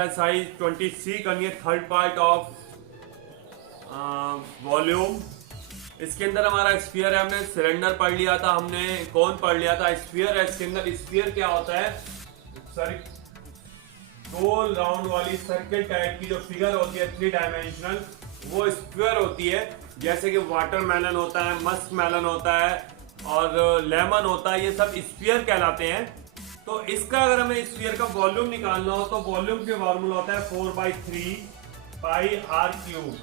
Exercise 23 करनी है, third part of volume. इसके अंदर हमारा स्फीयर है, हमने सिलेंडर पढ़ लिया था, हमने कौन पढ़ लिया था, स्फीयर है। इसके अंदर स्फीयर क्या होता है, सर गोल राउंड वाली सर्किल टाइप की जो फिगर होती है 3 डायमेंशनल, वो स्फीयर होती है। जैसे कि वाटरमेलन होता है, मस्क मेलन होता है और लेमन होता है, ये सब स्फीयर कहलाते हैं। तो इसका अगर हमें स्फीयर का वॉल्यूम निकालना हो तो वॉल्यूम के फॉर्मूला होता है 4/3 पाई आर क्यूब।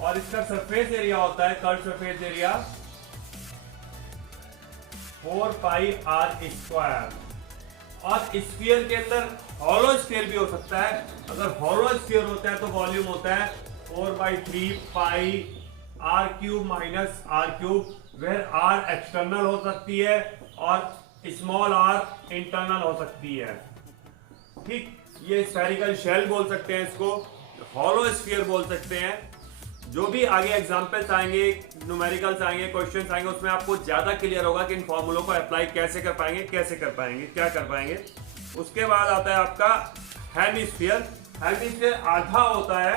और इसका सरफेस एरिया होता है, curve surface area 4 pi r square. और स्फीयर के अंदर हॉलो स्फीयर भी हो सकता है। अगर हॉलो स्फीयर होता है तो वॉल्यूम होता है 4/3 pi r cube minus r cube, where r external हो सकती है और स्मॉल आर इंटरनल हो सकती है। ठीक, ये स्फेरिकल शेल बोल सकते हैं, इसको हॉलो स्फीयर बोल सकते हैं। जो भी आगे एग्जांपल्स आएंगे, न्यूमेरिकल्स आएंगे, क्वेश्चंस आएंगे, उसमें आपको ज्यादा क्लियर होगा कि इन फॉर्मूलों को अप्लाई कैसे कर पाएंगे, क्या कर पाएंगे। उसके बाद आता है आपका हेमिस्फीयर। हेमिस्फीयर आधा होता है,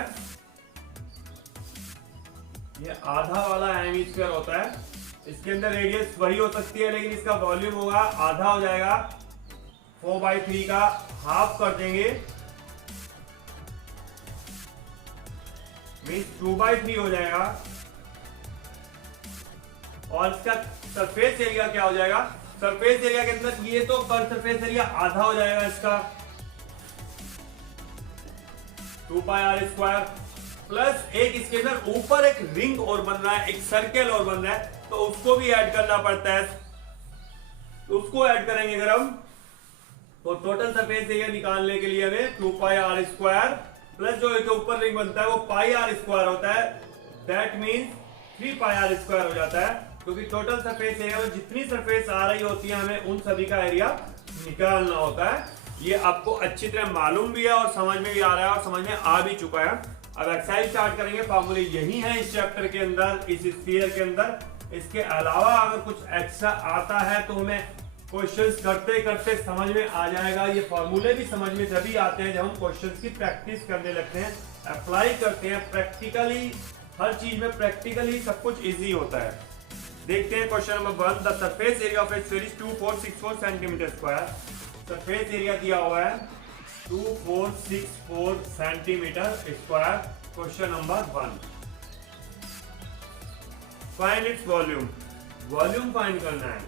ये आधा वाला हेमिस्फीयर होता है। इसके अंदर रेडियस वही हो सकती है, लेकिन इसका वॉल्यूम होगा आधा हो जाएगा, 4/3 का हाफ कर देंगे, मीन्स 2/3 हो जाएगा। और इसका सरफेस एरिया क्या हो जाएगा, सरफेस एरिया के अंदर ये तो पर सरफेस एरिया आधा हो जाएगा इसका 2 पाई आर स्क्वायर, प्लस एक इसके अंदर ऊपर एक रिंग और बन रहा है, एक सर्कल और बन रहा है, तो उसको भी ऐड करना पड़ता है। उसको ऐड करेंगे अगर हम, तो टोटल सरफेस एरिया निकालने के लिए हमें 2 पाई आर स्क्वायर प्लस जो एक ऊपर रिंग बनता है वो पाई आर स्क्वायर होता है, that means 3 pi r square हो जाता है। क्योंकि टोटल सरफेस एरिया में जितनी सरफेस आ रही होती है हमें उन सभी का एरिया निकालना होता है। ये आपको अच्छी तरह मालूम भी है और समझ में भी आ रहा है और समझ में आ भी चुका है। अब एक्सरसाइज स्टार्ट करेंगे। फॉर्मूले यही है इस चैप्टर के अंदर, इस स्फीयर के अंदर। इसके अलावा अगर कुछ एक्स्ट्रा आता है तो हमें क्वेश्चंस करते करते समझ में आ जाएगा। ये फॉर्मूले भी समझ में तभी आते हैं जब हम क्वेश्चंस की प्रैक्टिस करने लगते हैं, अप्लाई करते हैं प्रैक्टिकली। हर चीज में प्रैक्टिकली सब कुछ इजी होता है। देखते हैं question number 1। The surface area of A sphere is 2464 centimetre square. Surface area दिया हुआ है 2464 centimetre square. Question number 1, find its volume. Volume find करना है।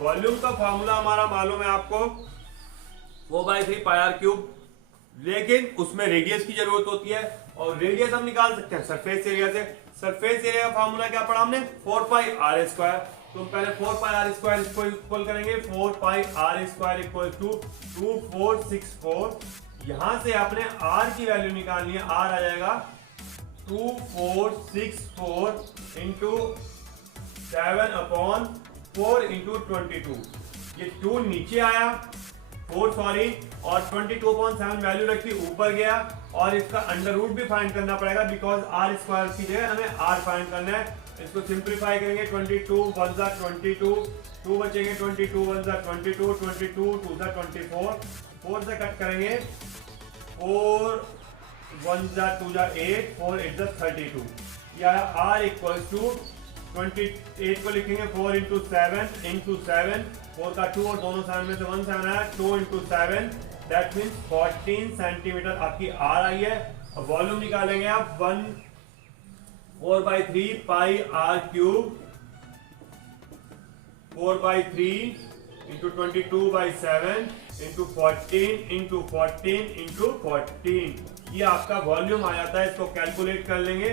वॉल्यूम का फॉर्मूला हमारा मालूम है आपको, 4/3 पाई आर क्यूब, लेकिन उसमें रेडियस की जरूरत होती है और रेडियस हम निकाल सकते हैं सरफेस एरिया से। सरफेस एरिया का फॉर्मूला क्या पढ़ा हमने, 4 पाई आर स्क्वायर। तो पहले 4 पाई आर स्क्वायर इसको इक्वल करेंगे, 4 pi r square equal to 2464। यहां से आपने आर की वैल्यू निकालनी है, आर आ जाएगा 2464 इंटू 7/4 इंटू 22। ये 2 नीचे आया, 4 सॉरी, और 22/7 वैल्यू रखी ऊपर गया। और इसका अंडर रूट भी फाइंड करना पड़ेगा बिकॉज आर स्क्वायर की जगह हमें आर फाइंड करना है। इसको सिंप्लीफाई करेंगे, 22 1 जा 22, 2 बचेंगे, 22 1 जा 22, 22 2 जा 24, 4 से कट करेंगे, 4 1 जा 2 जा 8, 4 8 जा 32। यह आर इक्वल टू 28 को लिखेंगे 4 इंटू 7 इंटू 7, 4 का 2 और दोनों 7 में से 1 7 आया, 2 इंटू 7, दैट मीन्स 14 सेंटीमीटर आपकी आर आई है। अब वॉल्यूम निकालेंगे आप 4/3 pi r cube, 4/3 into 22/7 into 14 into 14 into 14, ये आपका वॉल्यूम आ जाता है। इसको कैलकुलेट कर लेंगे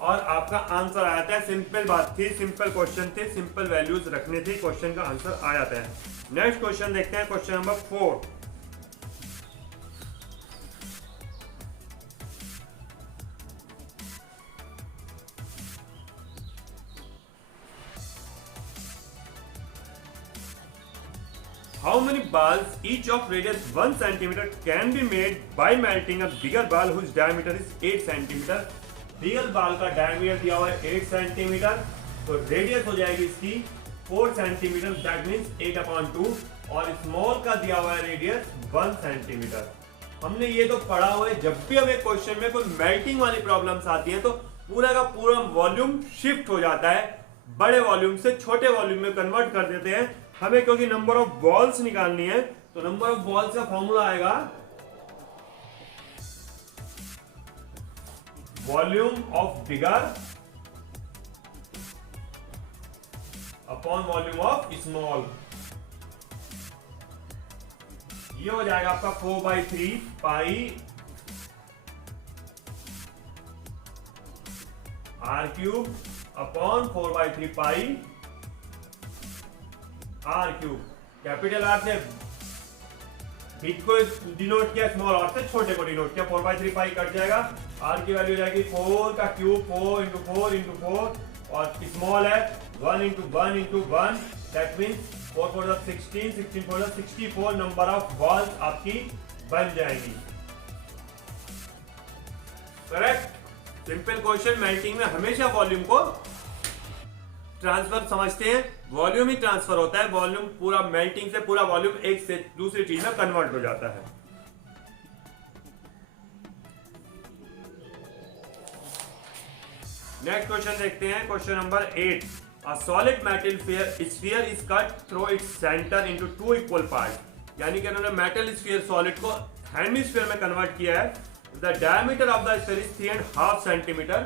और आपका आंसर आ जाता है। सिंपल बात थी, सिंपल क्वेश्चन थे, सिंपल वैल्यूज रखने थे, क्वेश्चन का आंसर आ जाता है। नेक्स्ट क्वेश्चन देखते हैं, question number 4। How many balls each of radius 1 centimeter can be made by melting a bigger ball whose diameter is 8 centimeter? Real ball का diameter दिया हुआ है 8 सेंटीमीटर तो रेडियस हो जाएगी इसकी 4 सेंटीमीटर, दैट मीन्स 8/2, और स्मॉल का दिया हुआ है रेडियस 1 सेंटीमीटर। हमने ये तो पढ़ा हुआ है, जब भी हमें क्वेश्चन में कोई मेल्टिंग वाली प्रॉब्लम्स आती है तो पूरा का पूरा वॉल्यूम शिफ्ट हो जाता है, बड़े वॉल्यूम से छोटे वॉल्यूम में कन्वर्ट कर देते हैं। हमें क्योंकि नंबर ऑफ बॉल्स निकालनी है, तो नंबर ऑफ बॉल्स का फॉर्मूला आएगा volume of bigger upon volume of small. ये हो जाएगा आपका 4/3 पाई r³ अपॉन 4/3 पाई r³। कैपिटल आर से बिग को डिनोट किया, स्मॉल आर से छोटे को डिनोट किया, 4/3 पाई कट जाएगा, r की वैल्यू हो जाएगी 4 का क्यूब, 4 इंटू 4 इंटू 4, और स्मॉल है 1 into 1 into 1, that means 4 4 16, 16 4 64 number of balls आपकी बन जाएंगी। करेक्ट। Simple question. मेल्टिंग में हमेशा वॉल्यूम को ट्रांसफर समझते हैं, वॉल्यूम ही ट्रांसफर होता है, वॉल्यूम पूरा मेल्टिंग से पूरा वॉल्यूम एक से दूसरी चीज में कन्वर्ट हो जाता है। नेक्स्ट क्वेश्चन देखते हैं, question number 8। A solid metal sphere is cut through its center into 2 equal parts। यानी कि उन्होंने मेटल स्फीयर सॉलिड को हेमिस्फीयर में कन्वर्ट किया है। The diameter of the sphere is 3.5 centimetre.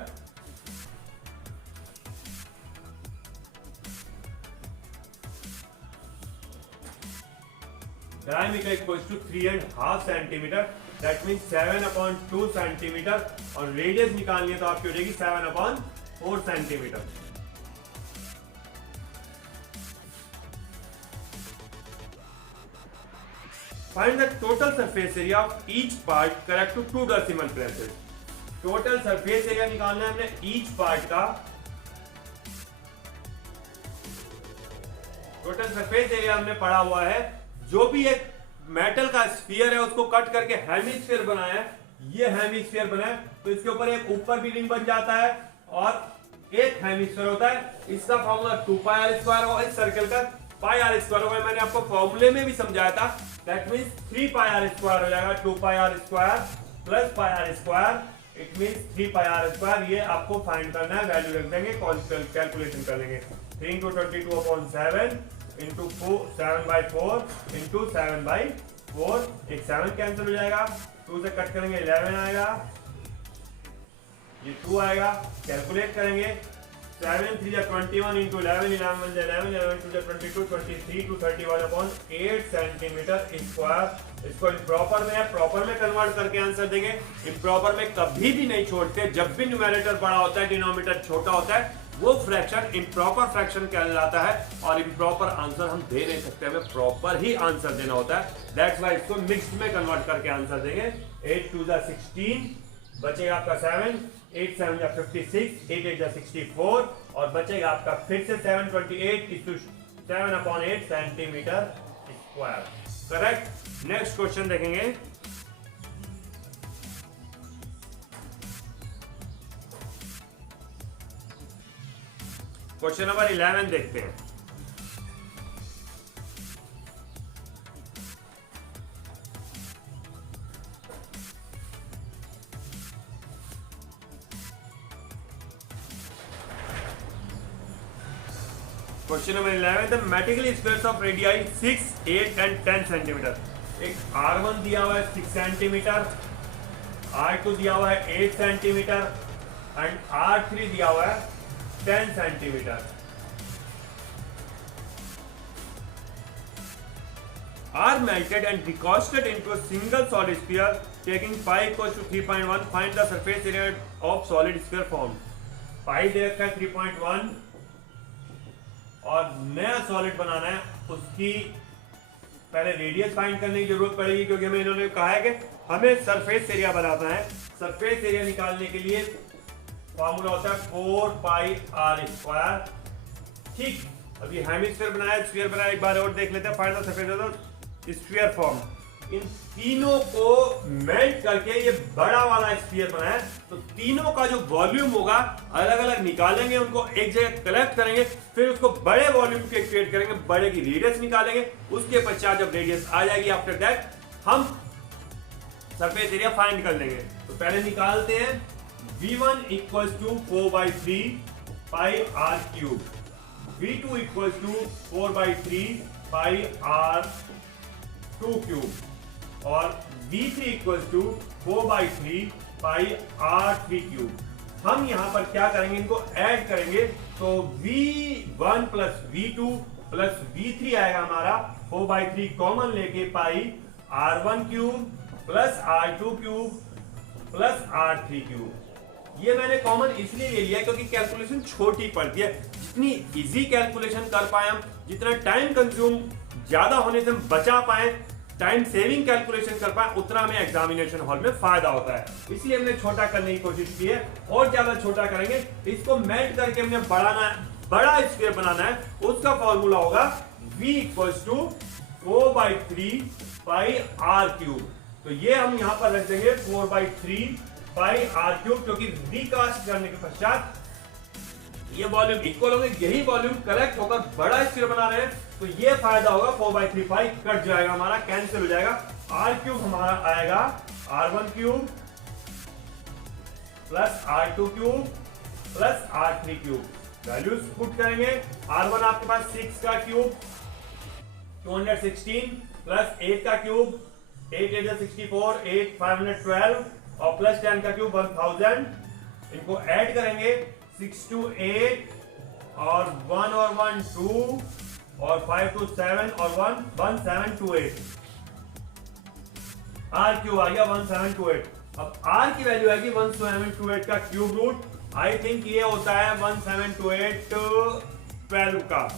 Diameter equals to 3.5 centimetre, that means 7/2 centimetre, और radius निकालनी है तो आपकी हो जाएगी 7/4 centimetre. Find the total surface area of each part correct to 2 decimal places। Total surface area निकालना है हमने ईच पार्ट का। टोटल सरफेस एरिया हमने पढ़ा हुआ है, जो भी एक मेटल का स्फीयर है उसको कट करके हेमिस्फीयर बनाया है, ये हेमिस्फीयर बना है, तो इसके ऊपर एक ऊपर भी रिंग बन जाता है और एक हेमिस्फीयर होता है। इसका फॉर्मूला 2πr² होगा, इस सर्कल का πr² होगा। मैंने आपको फॉर्मूले में भी समझाया था, दैट मीन्स 3πr² हो जाएगा, 2πr² plus πr², it means 3πr²। ये आपको फाइंड करना है, वैल्यू रख देंगे, कैलकुलेशन कर लेंगे। 3 into 22/7 इंटू 7/4 इंटू 7/4, एक 7 कैंसिल हो जाएगा, 2 से कट करेंगे 11 आएगा, ये 2 आएगा, कैलकुलेट करेंगे 7 3 21 इंटू 11, 11 1 11, 11 2 22, 23 to 31/8 सेंटीमीटर स्क्वायर। इसको इम्प्रॉपर में है, प्रॉपर में कन्वर्ट करके आंसर देंगे। इम्प्रॉपर में कभी भी नहीं छोड़ते, जब भी न्यूमेरेटर बड़ा होता है डिनोमिनेटर छोटा होता है, वो फ्रैक्शन इम्प्रॉपर फ्रैक्शन कहलाता है, और इम्प्रॉपर आंसर हम दे नहीं सकते, हमें प्रॉपर ही आंसर देना होता है। दैट्स व्हाई इसको मिक्स्ड में कन्वर्ट करके आंसर देंगे। 8 2 16, बचेगा आपका 7, 8 7 56, 8 8 64, और बचेगा आपका फिर से 728 7/8 centimetre square. Correct. Next question देखेंगे, क्वेश्चन नंबर 11 देखते हैं। Question number 11, the मेटिकल squares of radii 6, 8 and 10 centimetre. एक R1 दिया हुआ है 6 सेंटीमीटर, R2 दिया हुआ है 8 सेंटीमीटर एंड R3 दिया हुआ है 10 centimetre. Are melted and decausted into a single solid sphere taking pi equals to 3.1। Find the surface area of solid sphere formed। pi दे रखा है 3.1 और नया सॉलिड बनाना है, उसकी पहले रेडियस फाइंड करने की जरूरत पड़ेगी, क्योंकि हमें इन्होंने कहा है कि हमें सरफेस एरिया बनाना है। सरफेस एरिया निकालने के लिए फॉर्मूला होता है 4πr²। ठीक, अभी हेमिस्फीयर बनाया, स्फीयर बनाया, एक बार और देख लेते हैं। Find the surface of the sphere form. इन तीनों को मेल्ट करके ये बड़ा वाला स्फीयर बना है। तो तीनों का जो वॉल्यूम होगा अलग अलग निकालेंगे, उनको एक जगह कलेक्ट करेंगे, फिर उसको बड़े वॉल्यूम के क्रिएट करेंगे, बड़े की रेडियस निकालेंगे। उसके पश्चात जब रेडियस आ जाएगी आफ्टर दैट हम सरफेस एरिया फाइंड कर लेंगे। तो पहले निकालते हैं V1 equals to 4/3 pi r cube, V2 equals to 4/3 pi r 2 cube और V3 equals to 4/3 pi r 3 cube. हम यहां पर क्या करेंगे, इनको ऐड करेंगे। तो V1 plus V2 plus V3 आएगा हमारा 4/3 कॉमन लेके पाई R1 cube plus R2 cube plus R3 cube. ये मैंने कॉमन इसलिए ले लिया क्योंकि कैलकुलेशन छोटी पड़ती है। जितनी इजी कैलकुलेशन कर पाए हम, जितना टाइम कंज्यूम ज्यादा होने से हम बचा पाए, टाइम सेविंग कैलकुलेशन कर पाए, उतना हमें एग्जामिनेशन हॉल में फायदा होता है। इसलिए हमने छोटा करने की कोशिश की है और ज्यादा छोटा करेंगे। इसको मेल्ट करके हमने बड़ा स्फीयर बनाना है। उसका फॉर्मूला होगा V equals to 4/3 pi r cube. तो ये हम यहां पर रख देंगे 4/3 पाई आर क्यूब, क्योंकि रिकास्ट करने के पश्चात ये वॉल्यूम इक्वल होंगे। यही वॉल्यूम कलेक्ट होकर बड़ा स्फीयर बना रहे हैं, तो ये फायदा होगा। 4/3 पाई कट जाएगा, हमारा कैंसिल हो जाएगा। आर क्यूब हमारा आएगा R1 cube plus R2 cube plus R3 cube. Values put करेंगे। R1 आपके पास 6 का क्यूब 216 प्लस 8 का क्यूब 8 8 64 8 512 और प्लस 10 का क्यूब 1000। इनको ऐड करेंगे 6 to 8 और 1 और 1 2 और 5 to 7 और 1 1728। आर क्यूब आ गया 1728। अब आर की वैल्यू आएगी 1728 का क्यूब रूट। आई थिंक ये होता है 1728 12 का।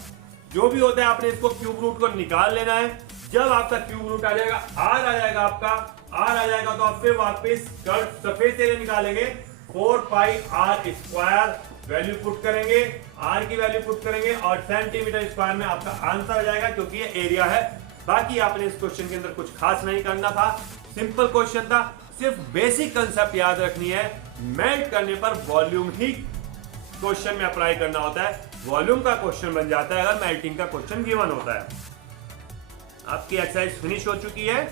जो भी होता है आपने इसको क्यूब रूट को निकाल लेना है। जब आपका क्यूब रूट आ जाएगा, आर आ जाएगा, आपका आर आ जाएगा, तो आप फिर वापस सरफेस एरिया निकालेंगे 4 pi r square. Value put करेंगे, आर की वैल्यू पुट करेंगे और सेंटीमीटर स्क्वायर में आपका आंसर आ जाएगा, क्योंकि ये एरिया है। बाकी आपने इस क्वेश्चन के अंदर कुछ खास नहीं करना था, सिंपल क्वेश्चन था। सिर्फ बेसिक कंसेप्ट याद रखनी है। मेल्ट करने पर वॉल्यूम ही क्वेश्चन में अप्लाई करना होता है। वॉल्यूम का क्वेश्चन बन जाता है अगर मेल्टिंग का क्वेश्चन गिवन होता है। आपकी एक्सरसाइज फिनिश हो चुकी है।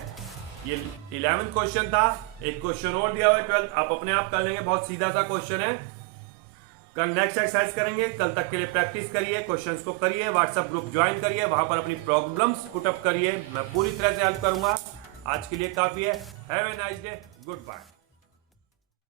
ये 11th क्वेश्चन था। एक क्वेश्चन और दिया हुआ है 12th, आप अपने आप कर लेंगे। बहुत सीधा सा क्वेश्चन है। कल नेक्स्ट एक्सरसाइज करेंगे। कल तक के लिए प्रैक्टिस करिए, क्वेश्चंस को करिए, व्हाट्सएप ग्रुप ज्वाइन करिए, वहां पर अपनी प्रॉब्लम्स पुटअप करिए। मैं पूरी तरह से हेल्प करूंगा। आज के लिए काफी है। Have a nice day, good bye.